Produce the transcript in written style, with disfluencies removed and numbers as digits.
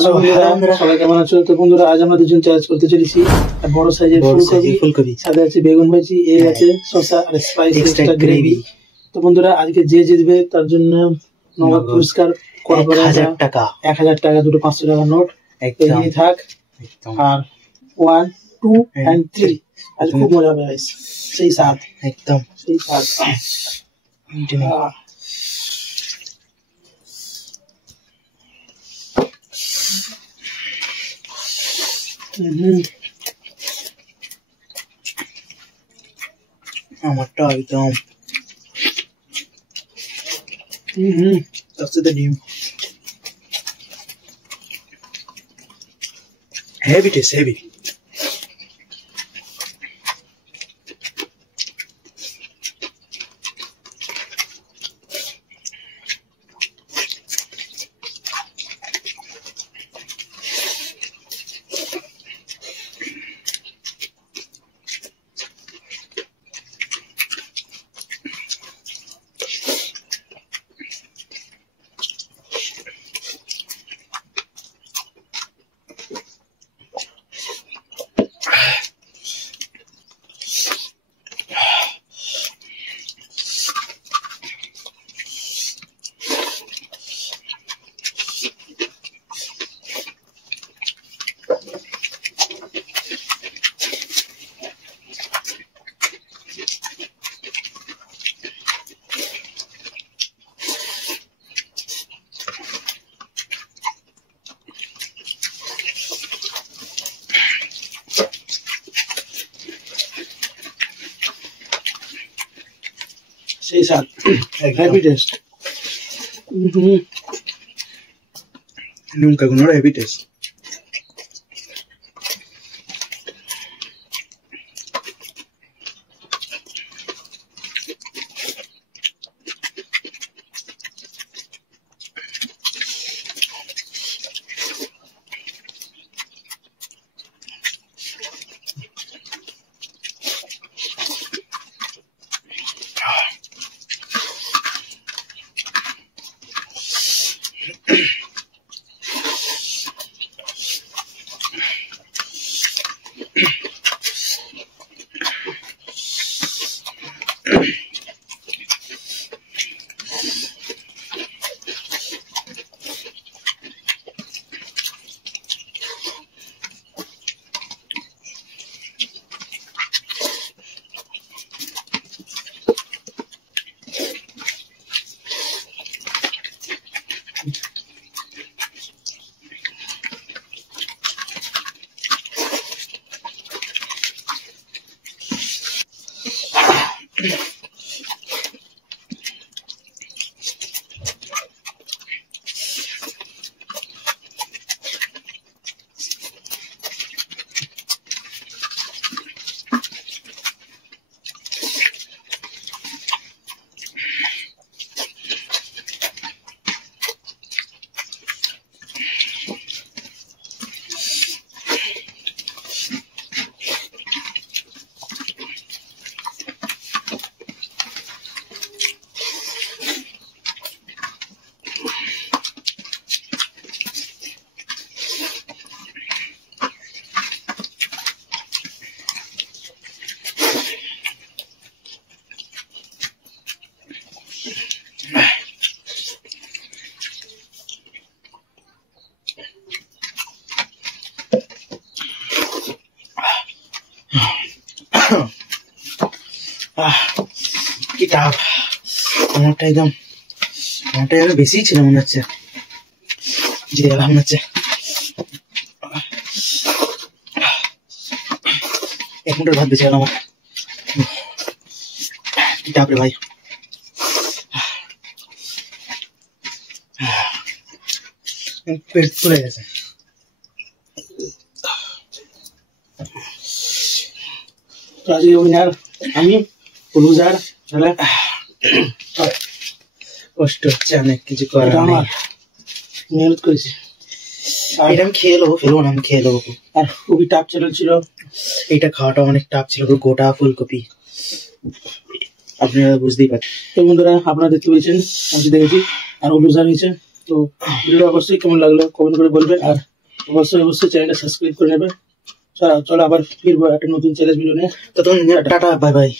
Hello বন্ধুরা, সবাই কেমন আছো? তো বন্ধুরা, আজ আমরা দুজন চার্জ করতে চলেছি বড় সাইজের ফুলকপি, সাথে আছে বেগুন ভাজি, এই আছে শসা আর স্পাইস এক্সট্রা গ্রেভি। তো বন্ধুরা, আজকে যে জিতবে তার জন্য নগদ পুরস্কার 1000 টাকা, দুটো 500 টাকা নোট এগিয়ে থাক। আর 1, 2 and 3 আজ খুব মজা হবে গাইস, সেই সাথ একদম সেই সাথ। আমারটা একদম তাতে ডিম হেভি টেস্ট, হেভি। সেই সাথ heavy taste, nunca con hora heavy test. কি টাফ, আমারটা একদম বেশি ছিল মনে হচ্ছে, যে মনে হচ্ছে 1 মিনিটের ভাত বেঁচে গেল আমার। কি টাফ রে ভাই, পেট ফুলে গেছে। আজকে উইনার আমি, লুজার। কষ্ট হচ্ছে, অনেক কিছু করার নেই, মেহনত করেছি। এটা আমি খেয়ে নেবো, ফেলবো না, আমি খেয়ে নেবো। আর খুবই টাফ ছিল, এটা খাওয়াটা অনেক টাফ ছিল, গোটা ফুলকপি, আপনারা বুঝতেই পারছেন। তো বন্ধুরা, আপনারা দেখতে পেয়েছেন, আমি দেখেছি। আর লুজার হয়েছে তো ভিডিওটা অবশ্যই কেমন লাগলো কমেন্ট করে বলবেন, আর অবশ্যই চ্যানেলটা সাবস্ক্রাইব করে নেবেন। চলো আবার ফিরবো একটা নতুন চ্যালেঞ্জ ভিডিও নিয়ে। ততক্ষণ টাটা, বাই বাই।